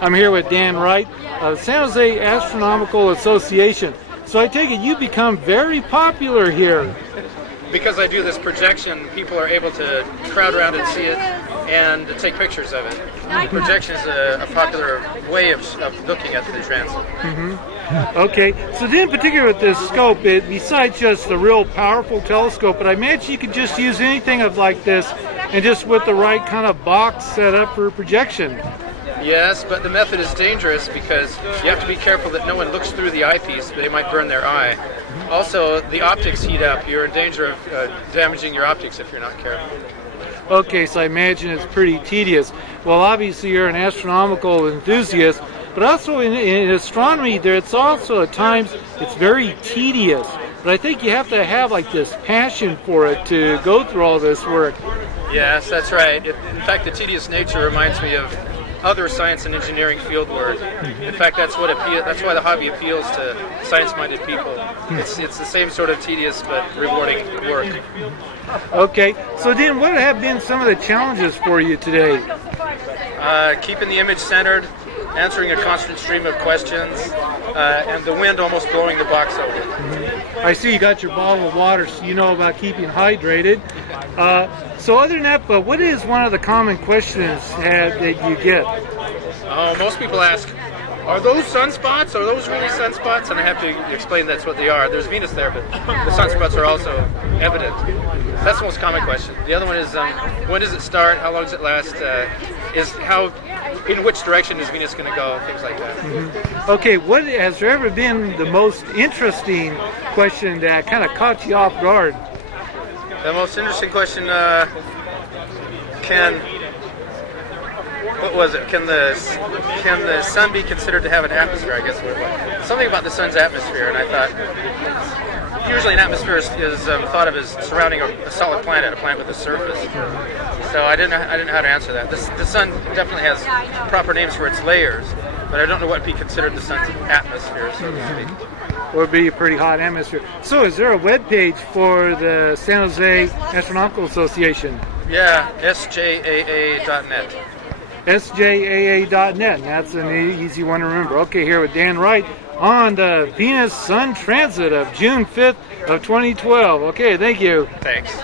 I'm here with Dan Wright of San Jose Astronomical Association. So I take it you become very popular here. Because I do this projection, people are able to crowd around and see it and take pictures of it. Projection is a popular way of looking at the transit. Okay, so then in particular with this scope, besides just the real powerful telescope, but I imagine you could just use anything of like this and just with the right kind of box set up for projection. Yes, but the method is dangerous because you have to be careful that no one looks through the eyepiece. They might burn their eye. Also, the optics heat up. You're in danger of damaging your optics if you're not careful. Okay, so I imagine it's pretty tedious. Well, obviously you're an astronomical enthusiast, but also in astronomy, it's also at times it's very tedious. But I think you have to have like this passion for it to go through all this work. Yes, that's right. In fact, the tedious nature reminds me of other science and engineering field work. In fact, that's why the hobby appeals to science-minded people. It's the same sort of tedious but rewarding work. Okay, so then what have been some of the challenges for you today? Keeping the image centered, answering a constant stream of questions, and the wind almost blowing the box over. I see you got your bottle of water, so you know about keeping hydrated. So other than that, but what is one of the common questions that you get? Oh, most people ask, are those sunspots? Are those really sunspots? And I have to explain that's what they are. There's Venus there, but the sunspots are also evident. That's the most common question. The other one is, when does it start? How long does it last? In which direction is Venus going to go? Things like that. Okay, what has there ever been the most interesting question that kind of caught you off guard? The most interesting question, can the sun be considered to have an atmosphere? I guess what it was. Something about the sun's atmosphere, and I thought usually an atmosphere is thought of as surrounding a solid planet, a planet with a surface. So I didn't know how to answer that. The sun definitely has proper names for its layers, but I don't know what would be considered the sun's atmosphere, so to speak. It would be a pretty hot atmosphere. So is there a web page for the San Jose Astronomical Association? Yeah, sjaa.net. sjaa.net, and that's an easy one to remember. Okay, here with Dan Wright on the Venus Sun Transit of June 5th of 2012. Okay, thank you. Thanks.